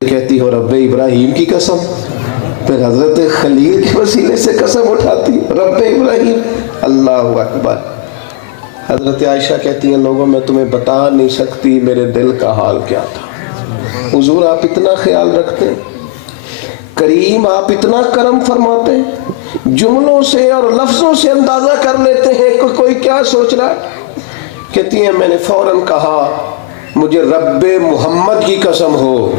کہتی ہو رب ابراہیم کی قسم، پھر حضرت خلیل کے وسیلے سے قسم اٹھاتی رب ابراہیم۔ اللہ اکبر۔ حضرت عائشہ کہتی ہیں لوگوں میں تمہیں بتا نہیں سکتی میرے دل کا حال کیا تھا۔ حضور آپ اتنا خیال رکھتے ہیں، کریم آپ اتنا کرم فرماتے ہیں، جملوں سے اور لفظوں سے اندازہ کر لیتے ہیں کہ کوئی کیا سوچ رہا ہے۔ کہتی ہیں میں نے فوراً کہا مجھے رب محمد کی قسم ہو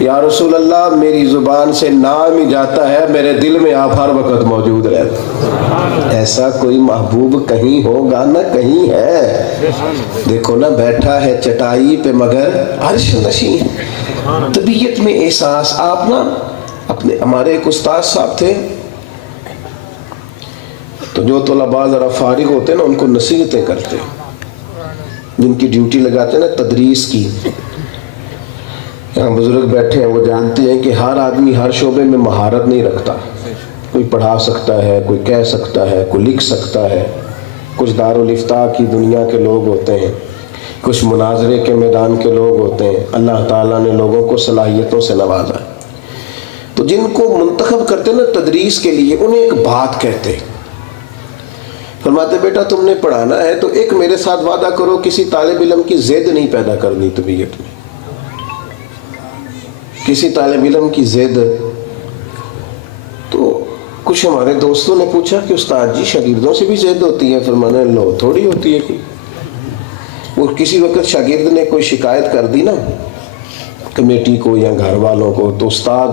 یا رسول اللہ، میری زبان سے نام ہی جاتا ہے، میرے دل میں آپ ہر وقت موجود رہتے۔ ایسا کوئی محبوب کہیں ہوگا نہ کہیں ہے۔ دیکھو نا بیٹھا ہے چٹائی پہ مگر عرش نشین، طبیعت میں احساس۔ آپ نا اپنے ہمارے ایک استاد صاحب تھے، تو جو طلباء ذرا فارغ ہوتے ہیں نا ان کو نصیحتیں کرتے، جن کی ڈیوٹی لگاتے ہیں نا تدریس کی۔ یہاں بزرگ بیٹھے ہیں، وہ جانتے ہیں کہ ہر آدمی ہر شعبے میں مہارت نہیں رکھتا۔ کوئی پڑھا سکتا ہے، کوئی کہہ سکتا ہے، کوئی لکھ سکتا ہے، کچھ دارالافتاء کی دنیا کے لوگ ہوتے ہیں، کچھ مناظرے کے میدان کے لوگ ہوتے ہیں۔ اللہ تعالیٰ نے لوگوں کو صلاحیتوں سے نوازا ہے، تو جن کو منتخب کرتے نا تدریس کے لیے انہیں ایک بات کہتے، فرماتے بیٹا تم نے پڑھانا ہے تو ایک میرے ساتھ وعدہ کرو کسی طالب علم کی ضد نہیں پیدا کرنی طبیعت میں، کسی طالب علم کی ضد۔ تو کچھ ہمارے دوستوں نے پوچھا کہ استاد جی شاگردوں سے بھی ضد ہوتی ہے؟ فرمانے لو تھوڑی ہوتی ہے کوئی۔ وہ کسی وقت شاگرد نے کوئی شکایت کر دی نا کمیٹی کو یا گھر والوں کو، تو استاد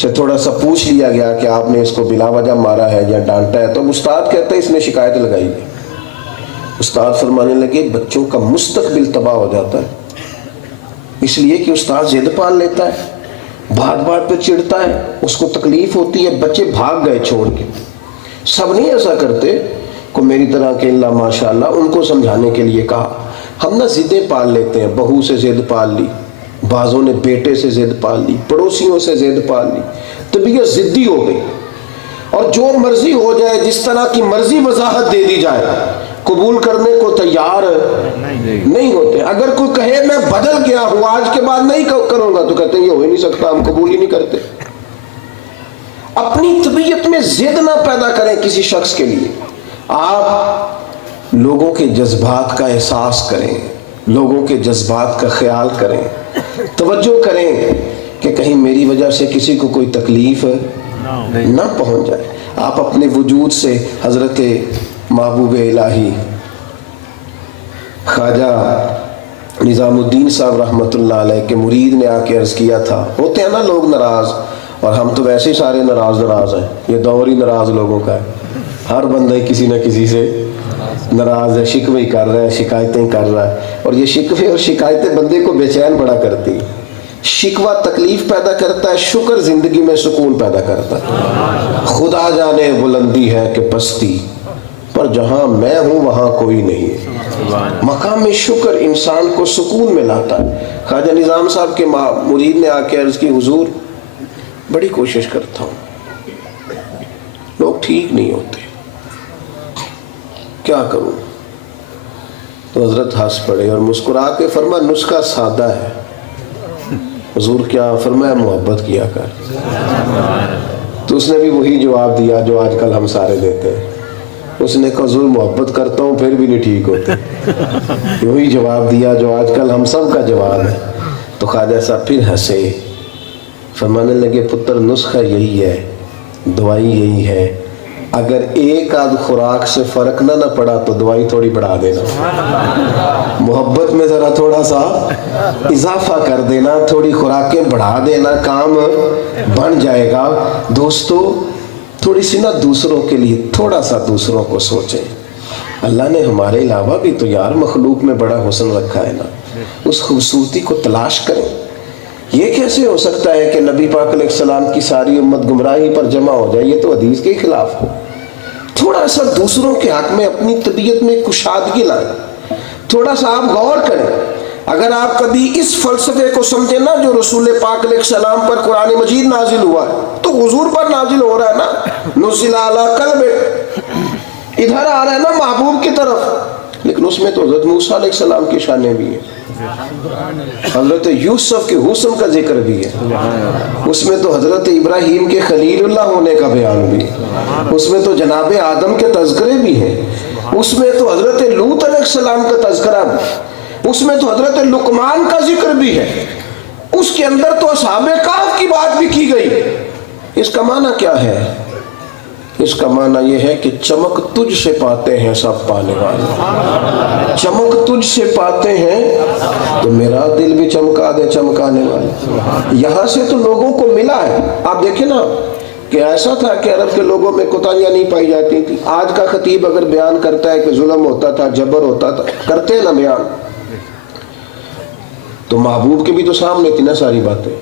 سے تھوڑا سا پوچھ لیا گیا کہ آپ نے اس کو بلا وجہ مارا ہے یا ڈانٹا ہے، تو استاد کہتا ہے اس نے شکایت لگائی ہے۔ استاد فرمانے لگے بچوں کا مستقبل تباہ ہو جاتا ہے، اس لیے کہ استاد ضد پال لیتا ہے، بات بات پہ چڑھتا ہے، اس کو تکلیف ہوتی ہے، بچے بھاگ گئے چھوڑ کے۔ سب نہیں ایسا کرتے، کو میری طرح کے اللہ ماشاء اللہ ان کو سمجھانے کے لیے کہا۔ ہم نا ضدیں پال لیتے ہیں، بہو سے ضد پال لی، بعضوں نے بیٹے سے ضد پال لی، پڑوسیوں سے ضد پال لی، طبیعت ضدی ہو گئی، اور جو مرضی ہو جائے، جس طرح کی مرضی وضاحت دے دی جائے، قبول کرنے کو تیار نہیں ہوتے۔ اگر کوئی کہے میں بدل گیا ہوں آج کے بعد نہیں کروں گا، تو کہتے ہیں یہ ہو ہی نہیں سکتا، ہم قبول ہی نہیں کرتے۔ اپنی طبیعت میں ضد نہ پیدا کریں کسی شخص کے لیے، آپ لوگوں کے جذبات کا احساس کریں، لوگوں کے جذبات کا خیال کریں، توجہ کریں کہ کہیں میری وجہ سے کسی کو کوئی تکلیف نہ پہنچ جائے۔ آپ اپنے وجود سے حضرت محبوب الہی خواجہ نظام الدین صاحب رحمۃ اللہ علیہ کے مرید نے آ کے عرض کیا تھا، ہوتے ہیں نا لوگ ناراض، اور ہم تو ویسے ہی سارے ناراض ہیں، یہ دور ہی ناراض لوگوں کا ہے، ہر بندہ کسی نہ کسی سے ناراض ہے، شکوے کر رہا ہے، شکایتیں کر رہا ہے، اور یہ شکوے اور شکایتیں بندے کو بے چین بڑا کرتی ہیں۔ شکوہ تکلیف پیدا کرتا ہے، شکر زندگی میں سکون پیدا کرتا ہے۔ خدا جانے بلندی ہے کہ پستی، پر جہاں میں ہوں وہاں کوئی نہیں۔ مقام شکر انسان کو سکون میں لاتا ہے۔ خواجہ نظام صاحب کے مرید نے آ کے عرض کی حضور بڑی کوشش کرتا ہوں، لوگ ٹھیک نہیں ہوتے، کیا کروں؟ تو حضرت ہنس پڑے اور مسکرا کے فرمایا نسخہ سادہ ہے۔ حضور کیا فرمایا؟ محبت کیا کر۔ تو اس نے بھی وہی جواب دیا جو آج کل ہم سارے دیتے ہیں۔ اس نے کہا حضور محبت کرتا ہوں پھر بھی نہیں ٹھیک ہوتے، وہی جواب دیا جو آج کل ہم سب کا جواب ہے۔ تو خواجہ صاحب پھر ہنسے، فرمانے لگے پتر نسخہ یہی ہے، دوائی یہی ہے، اگر ایک آدھ خوراک سے فرق نہ پڑا تو دوائی تھوڑی بڑھا دینا، محبت میں ذرا تھوڑا سا اضافہ کر دینا، تھوڑی خوراکیں بڑھا دینا، کام بن جائے گا۔ دوستو تھوڑی سی نا دوسروں کے لیے تھوڑا سا دوسروں کو سوچیں۔ اللہ نے ہمارے علاوہ بھی تو یار مخلوق میں بڑا حسن رکھا ہے نا، اس خوبصورتی کو تلاش کریں۔ یہ کیسے ہو سکتا ہے کہ نبی پاک علیہ السلام کی ساری امت گمراہی پر جمع ہو جائے؟ یہ تو حدیث کے خلاف ہے۔ تھوڑا سا دوسروں کے حق میں اپنی طبیعت میں کشادگی لائیں، تھوڑا سا آپ غور کریں۔ اگر آپ کبھی اس فلسفے کو سمجھیں نا جو رسول پاک علیہ السلام پر قرآن مجید نازل ہوا ہے، تو حضور پر نازل ہو رہا ہے نا، نزل علی قلبک، ادھر آ رہا ہے نا محبوب کی طرف، لیکن اس میں تو حضرت موسیٰ علیہ السلام کی شانیں بھی ہیں۔ حضرت یوسف کے حسن کا ذکر بھی ہے، اس میں تو حضرت ابراہیم کے خلیل اللہ ہونے کا بیان بھی ہے، اس میں تو جناب آدم کے تذکرے بھی ہیں، اس میں تو حضرت لوط علیہ السلام کا تذکرہ بھی، اس میں تو حضرت لقمان کا ذکر بھی ہے، اس کے اندر تو اصحاب کہف کی بات بھی کی گئی۔ اس کا معنی کیا ہے؟ اس کا معنی یہ ہے کہ چمک تجھ سے پاتے ہیں سب پانے والے، چمک تجھ سے پاتے ہیں تو میرا دل بھی چمکا دے چمکانے والے۔ یہاں سے تو لوگوں کو ملا ہے۔ آپ دیکھیں نا کہ ایسا تھا کہ عرب کے لوگوں میں کوتاہیاں نہیں پائی جاتی تھی۔ آج کا خطیب اگر بیان کرتا ہے کہ ظلم ہوتا تھا، جبر ہوتا تھا، کرتے ہیں نا بیان، تو محبوب کے بھی تو سامنے تھی نا ساری باتیں۔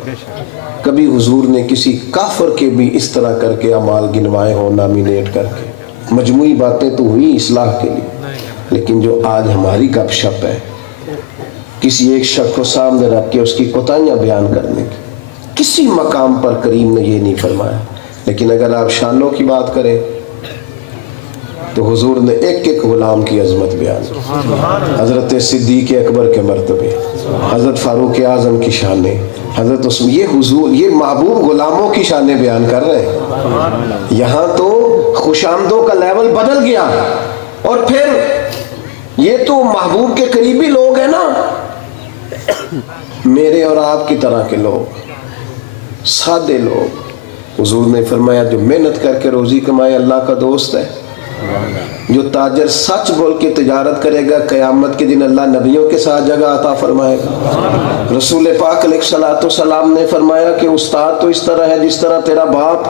کبھی حضور نے کسی کافر کے بھی اس طرح کر کے اعمال گنوائے ہوں، نامینیٹ کر کے؟ مجموعی باتیں تو ہوئی اصلاح کے لیے، لیکن جو آج ہماری گپ شپ ہے کسی ایک شخص کو سامنے رکھ کے اس کی کوتاہیاں بیان کرنے کی، کسی مقام پر کریم نے یہ نہیں فرمایا۔ لیکن اگر آپ شانوں کی بات کریں تو حضور نے ایک ایک غلام کی عظمت بیان کی، حضرت صدیق اکبر کے مرتبے، حضرت فاروق اعظم کی شانیں، حضرت عثمان، یہ حضور، یہ محبوب غلاموں کی شانیں بیان کر رہے ہیں۔ یہاں تو خوش آمدوں کا لیول بدل گیا، اور پھر یہ تو محبوب کے قریبی لوگ ہیں نا، میرے اور آپ کی طرح کے لوگ، سادے لوگ۔ حضور نے فرمایا جو محنت کر کے روزی کمائے اللہ کا دوست ہے، جو تاجر سچ بول کے تجارت کرے گا قیامت کے دن اللہ نبیوں کے ساتھ جگہ عطا فرمائے گا۔ رسول پاک علیہ الصلوۃ والسلام نے فرمایا کہ استاد تو اس طرح ہے جس طرح تیرا باپ۔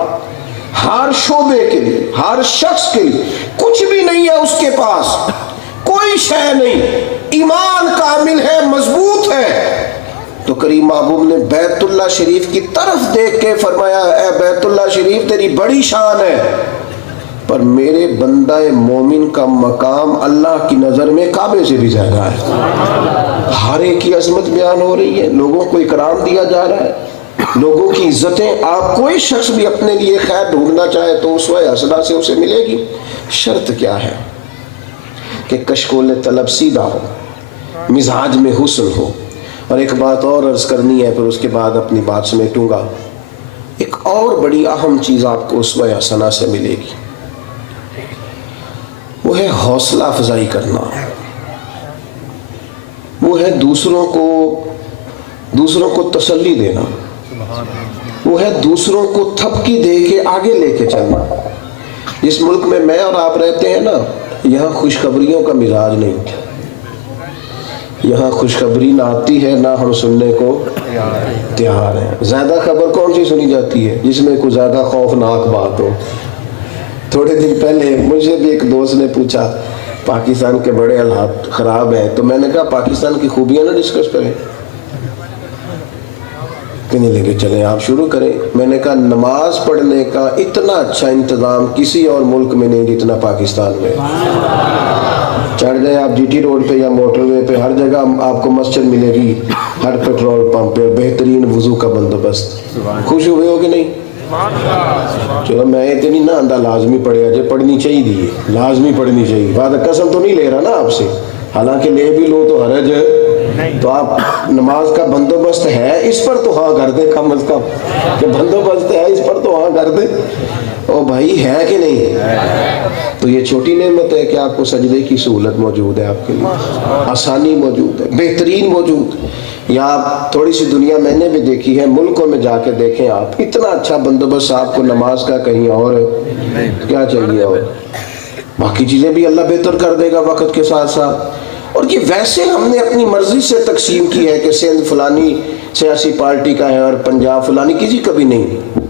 ہر شعبے کے لیے، ہر شخص کے لیے کچھ بھی نہیں ہے اس کے پاس، کوئی شے نہیں، ایمان کامل ہے، مضبوط ہے، تو کریم محبوب نے بیت اللہ شریف کی طرف دیکھ کے فرمایا اے بیت اللہ شریف تیری بڑی شان ہے، پر میرے بندہ مومن کا مقام اللہ کی نظر میں کعبے سے بھی زیادہ ہے۔ ہر ایک کی عظمت بیان ہو رہی ہے، لوگوں کو اکرام دیا جا رہا ہے، لوگوں کی عزتیں۔ آپ کوئی شخص بھی اپنے لیے خیر ڈھونڈنا چاہے تو اسوہ حسنہ سے اسے ملے گی۔ شرط کیا ہے؟ کہ کشکول طلب سیدھا ہو، مزاج میں حسن ہو۔ اور ایک بات اور عرض کرنی ہے، پھر اس کے بعد اپنی بات سمیٹوں گا۔ ایک اور بڑی اہم چیز آپ کو اسوہ حسنہ سے ملے گی، وہ ہے حوصلہ افزائی کرنا، وہ ہے دوسروں کو تسلی دینا، وہ ہے دوسروں کو تھپکی دے کے آگے لے کے چلنا۔ جس ملک میں میں اور آپ رہتے ہیں نا، یہاں خوشخبریوں کا مزاج نہیں، یہاں خوشخبری نہ آتی ہے نہ ہم سننے کو تیار ہیں۔ زیادہ خبر کون سی سنی جاتی ہے؟ جس میں کوئی زیادہ خوفناک بات ہو۔ تھوڑے دن پہلے مجھ سے بھی ایک دوست نے پوچھا پاکستان کے بڑے حالات خراب ہیں، تو میں نے کہا پاکستان کی خوبیاں نہ ڈسکس کریں، کہنے لگے چلیں آپ شروع کریں۔ میں نے کہا نماز پڑھنے کا اتنا اچھا انتظام کسی اور ملک میں نہیں جتنا پاکستان میں۔ چڑھ جائیں آپ جی ٹی روڈ پہ یا موٹر وے پہ، ہر جگہ آپ کو مسجد ملے گی، ہر پیٹرول پمپ پہ بہترین وضو کا بندوبست۔ خوش ہوئے ہو کہ نہیں؟ چلو میں اتنی نہ اندھا لازمی پڑھے اجے پڑھنی چاہیے دی، لازمی پڑھنی چاہیے، بعد قسم تو نہیں لے رہا نا آپ سے، حالانکہ لے بھی لو تو حرج ہے، تو آپ نماز کا بندوبست ہے اس پر تو ہاں کر دیں، کم از کم کہ بندوبست ہے اس پر تو ہاں کر دیں۔ او بھائی ہے کہ نہیں؟ تو یہ چھوٹی نعمت ہے کہ آپ کو سجدے کی سہولت موجود ہے، آپ کے لیے آسانی موجود ہے، بہترین موجود ہے۔ یا آپ تھوڑی سی دنیا میں نے بھی دیکھی ہے، ملکوں میں جا کے دیکھیں آپ، اتنا اچھا بندوبست آپ کو نماز کا کہیں اور کیا چاہیے، اور باقی چیزیں بھی اللہ بہتر کر دے گا وقت کے ساتھ ساتھ۔ اور یہ ویسے ہم نے اپنی مرضی سے تقسیم کی ہے کہ سندھ فلانی سیاسی پارٹی کا ہے اور پنجاب فلانی، کسی کا بھی نہیں۔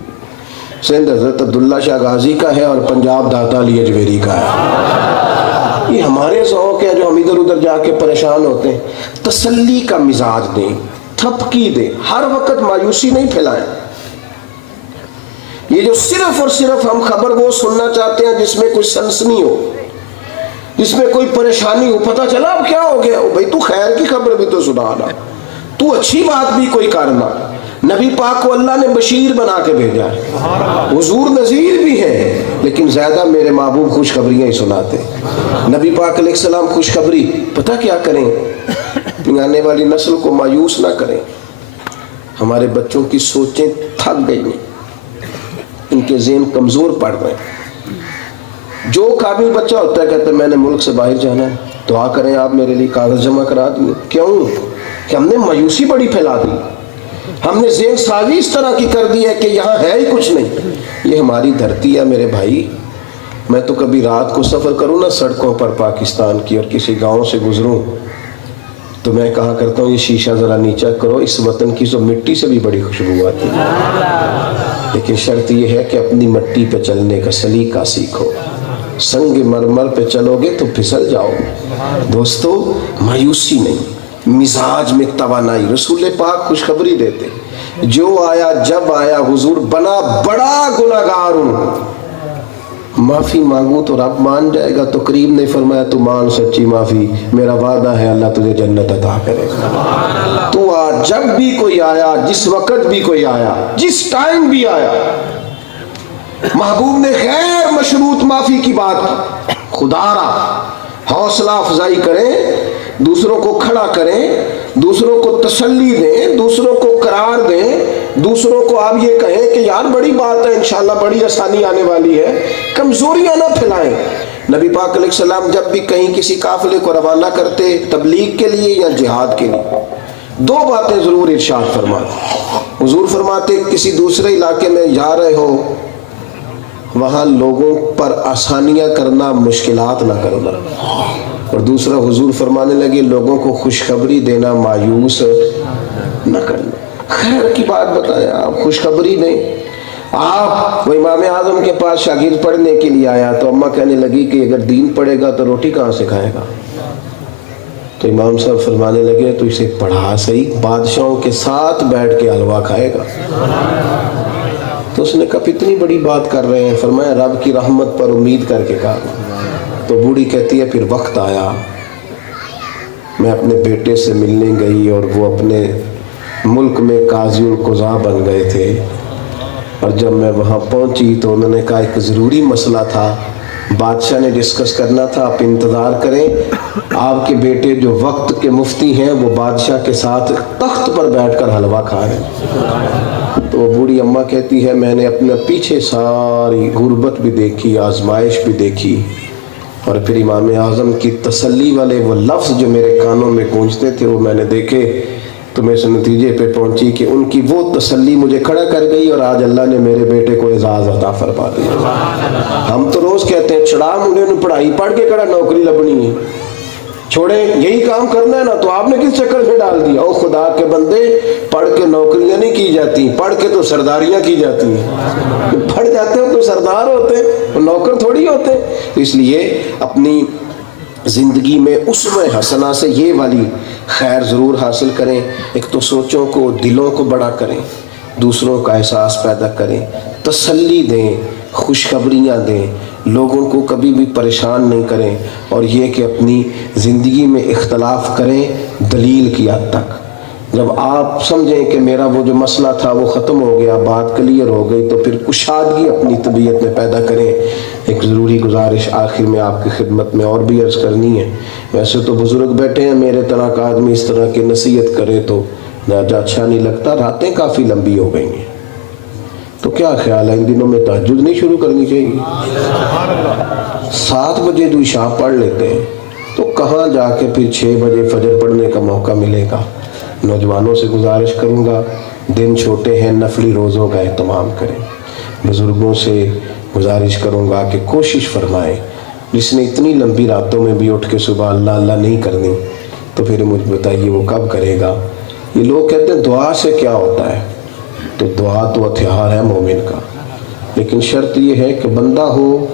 سندھ حضرت عبداللہ شاہ غازی کا ہے اور پنجاب داتا علی اجمیری کا ہے۔ یہ ہمارے ذوق ہے جو ہم ادھر ادھر جا کے پریشان ہوتے ہیں۔ تسلی کا مزاج دیں، تھپکی دیں، ہر وقت مایوسی نہیں پھیلائیں۔ یہ جو صرف اور صرف ہم خبر وہ سننا چاہتے ہیں جس میں کوئی سنسنی ہو، جس میں کوئی پریشانی ہو، پتہ چلا اب کیا ہو گیا، بھائی تو خیر کی خبر بھی تو سنانا، تو اچھی بات بھی کوئی کرنا۔ نبی پاک کو اللہ نے بشیر بنا کے بھیجا ہے، حضور نذیر بھی ہے، لیکن زیادہ میرے محبوب خوشخبریاں ہی سناتے۔ نبی پاک علیہ السلام خوشخبری پتہ کیا کریں، آنے والی نسل کو مایوس نہ کریں. ہمارے بچوں کی سوچیں تھک گئی ہیں, ان کے ذہن کمزور پڑ رہے ہیں. جو قابل بچہ ہوتا ہے کہتا ہے میں نے ملک سے باہر جانا ہے, دعا کریں آپ میرے لیے کاغذ جمع کرا دیے. کیوں کہ ہم نے مایوسی بڑی پھیلا دی, ہم نے ذہن سازی اس طرح کی کر دی ہے کہ یہاں ہے ہی کچھ نہیں. یہ ہماری دھرتی ہے میرے بھائی. میں تو کبھی رات کو سفر کروں نا سڑکوں پر پاکستان کی اور کسی گاؤں سے گزروں تو میں کہا کرتا ہوں یہ شیشہ ذرا نیچا کرو, اس وطن کی تو مٹی سے بھی بڑی خوشبو آتی ہے. لیکن شرط یہ ہے کہ اپنی مٹی پہ چلنے کا سلیقہ سیکھو. سنگ مرمر پہ چلو گے تو پھسل جاؤ. دوستو مایوسی نہیں, مزاج میں توانائی. رسول پاک خوشخبری دیتے جو آیا جب آیا حضور بنا بڑا گناہگار ہوں, معافی مانگوں تو رب مان جائے گا. تو کریم نے فرمایا تو مان سچی معافی, میرا وعدہ ہے اللہ تجھے جنت عطا کرے گا. تو جب بھی کوئی آیا, جس وقت بھی کوئی آیا, جس ٹائم بھی آیا, محبوب نے غیر مشروط معافی کی بات کی. خدا را حوصلہ افزائی کریں, دوسروں کو کھڑا کریں, دوسروں کو تسلی دیں, دوسروں کو قرار دیں, دوسروں کو آپ یہ کہیں کہ یار بڑی بات ہے, انشاءاللہ بڑی آسانی آنے والی ہے. کمزوریاں نہ پھیلائیں. نبی پاک علیہ السلام جب بھی کہیں کسی قافلے کو روانہ کرتے تبلیغ کے لیے یا جہاد کے لیے, دو باتیں ضرور ارشاد فرماتے. حضور فرماتے کسی دوسرے علاقے میں جا رہے ہو, وہاں لوگوں پر آسانیاں کرنا, مشکلات نہ کرنا. اور دوسرا حضور فرمانے لگے لوگوں کو خوشخبری دینا, مایوس نہ کرنا. خیر کی بات بتائیں, آپ خوشخبری دیں. آپ وہ امام اعظم کے پاس شاگرد پڑھنے کے لیے آیا تو اماں کہنے لگی کہ اگر دین پڑھے گا تو روٹی کہاں سے کھائے گا. تو امام صاحب فرمانے لگے تو اسے پڑھا صحیح, بادشاہوں کے ساتھ بیٹھ کے حلوہ کھائے گا. تو اس نے کہا اتنی بڑی بات کر رہے ہیں. فرمایا رب کی رحمت پر امید کر کے کہا. تو بوڑھی کہتی ہے پھر وقت آیا, میں اپنے بیٹے سے ملنے گئی اور وہ اپنے ملک میں قاضی القضاء بن گئے تھے, اور جب میں وہاں پہنچی تو انہوں نے کہا ایک ضروری مسئلہ تھا, بادشاہ نے ڈسکس کرنا تھا, آپ انتظار کریں. آپ کے بیٹے جو وقت کے مفتی ہیں وہ بادشاہ کے ساتھ تخت پر بیٹھ کر حلوہ کھا رہے ہیں. تو وہ بوڑھی اماں کہتی ہے میں نے اپنے پیچھے ساری غربت بھی دیکھی, آزمائش بھی دیکھی, اور پھر امام اعظم کی تسلی والے وہ لفظ جو میرے کانوں میں گونجتے تھے وہ میں نے دیکھے. تو میں اس نتیجے پہ پہنچی کہ ان کی وہ تسلی مجھے کھڑا کر گئی, اور آج اللہ نے میرے بیٹے کو اعزاز عطا فرما دیا. ہم تو روز کہتے ہیں چھڑا مجھے پڑھائی پڑھ کے کڑا نوکری لبنی ہے, چھوڑیں یہی کام کرنا ہے نا, تو آپ نے کس چکر میں ڈال دیا. او خدا کے بندے, پڑھ کے نوکریاں نہیں کی جاتی, پڑھ کے تو سرداریاں کی جاتی ہیں. پڑھ جاتے ہیں تو سردار ہوتے ہیں, نوکر تھوڑی ہوتے ہیں. تو اس لیے اپنی زندگی میں اسوہ حسنہ سے یہ والی خیر ضرور حاصل کریں. ایک تو سوچوں کو, دلوں کو بڑا کریں, دوسروں کا احساس پیدا کریں, تسلی دیں, خوشخبریاں دیں, لوگوں کو کبھی بھی پریشان نہیں کریں. اور یہ کہ اپنی زندگی میں اختلاف کریں دلیل کی حد تک. جب آپ سمجھیں کہ میرا وہ جو مسئلہ تھا وہ ختم ہو گیا, بات کلیئر ہو گئی, تو پھر کشادگی اپنی طبیعت میں پیدا کریں. ایک ضروری گزارش آخر میں آپ کی خدمت میں اور بھی عرض کرنی ہے. ویسے تو بزرگ بیٹھے ہیں, میرے طرح کا آدمی اس طرح کی نصیحت کرے تو اچھا نہیں لگتا. راتیں کافی لمبی ہو گئی ہیں, تو کیا خیال ہے ان دنوں میں تہجد نہیں شروع کرنی چاہیے؟ 7 بجے جو عشاء پڑھ لیتے ہیں تو کہاں جا کے پھر 6 بجے فجر پڑھنے کا موقع ملے گا. نوجوانوں سے گزارش کروں گا, دن چھوٹے ہیں, نفلی روزوں کا اہتمام کریں. بزرگوں سے گزارش کروں گا کہ کوشش فرمائیں. جس نے اتنی لمبی راتوں میں بھی اٹھ کے صبح اللہ اللہ نہیں کرنی, تو پھر مجھے بتائیے وہ کب کرے گا. یہ لوگ کہتے ہیں دعا سے کیا ہوتا ہے, تو دعا تو ہتھیار ہے مومن کا, لیکن شرط یہ ہے کہ بندہ ہو,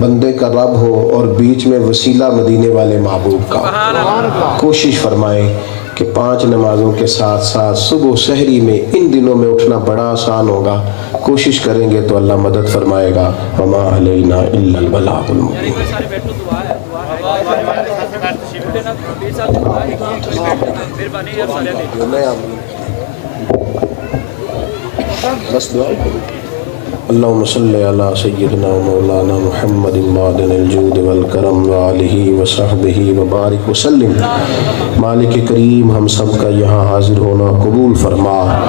بندے کا رب ہو, اور بیچ میں وسیلہ مدینے والے محبوب کا. کوشش فرمائیں کہ 5 نمازوں کے ساتھ ساتھ صبح و سحری میں ان دنوں میں اٹھنا بڑا آسان ہوگا. کوشش کریں گے تو اللہ مدد فرمائے گا. وما علینا الا البلاغ المبین. بس دعا کرو. اللہم صلی علی سیدنا و مولانا محمد معدن الجود والکرم وآلہ وصحبہ وبارک وسلم۔ مالک کریم ہم سب کا یہاں حاضر ہونا قبول فرما۔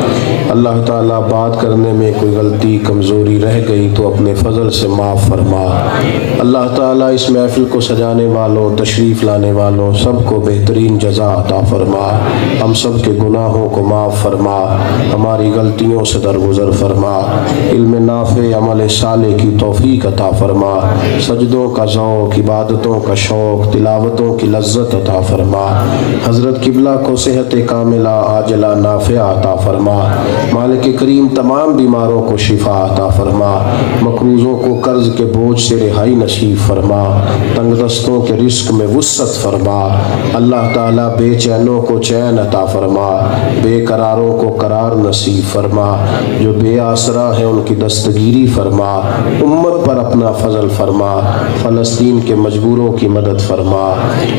اللہ تعالیٰ بات کرنے میں کوئی غلطی کمزوری رہ گئی تو اپنے فضل سے معاف فرما۔ اللہ تعالیٰ اس محفل کو سجانے والوں، تشریف لانے والوں سب کو بہترین جزا عطا فرما۔ ہم سب کے گناہوں کو معاف فرما، ہماری غلطیوں سے درگزر فرما، علم نافع عمل صالح کی توفیق عطا فرما، سجدوں کا ذوق، عبادتوں کا شوق، تلاوتوں کی لذت عطا فرما، حضرت قبلہ کو صحت کاملہ عاجلہ نافعہ عطا فرما۔ مالک کریم تمام بیماروں کو شفا عطا فرما، مقروضوں کو قرض کے بوجھ سے رہائی نصیب فرما، تنگ دستوں کے رزق میں وسعت فرما۔ اللہ تعالیٰ بے چینوں کو چین عطا فرما، بے قراروں کو قرار نصیب فرما، جو بے آسرا ہیں ان کی دستگیری فرما، امت پر اپنا فضل فرما، فلسطین کے مجبوروں کی مدد فرما۔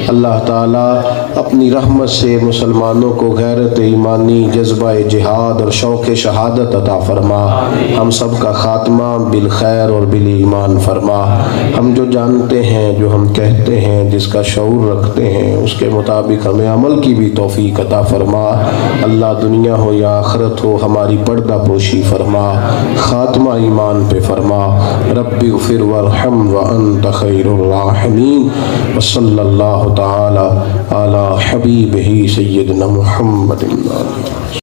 اللہ تعالیٰ اپنی رحمت سے مسلمانوں کو غیرت ایمانی، جذبہ جہاد اور شوق شہادت عطا فرما۔ ہم سب کا خاتمہ بالخیر اور بالایمان فرما۔ ہم جو جانتے ہیں، جو ہم کہتے ہیں، جس کا شعور رکھتے ہیں، اس کے مطابق ہمیں عمل کی بھی توفیق عطا فرما۔ اللہ دنیا ہو یا آخرت ہو ہماری پردہ پوشی فرما، خاتمہ ایمان پہ فرما۔ رب اغفر وارحم وانت خیر الراحمین، وصلی اللہ تعالی علی حبیبہ سیدنا محمد۔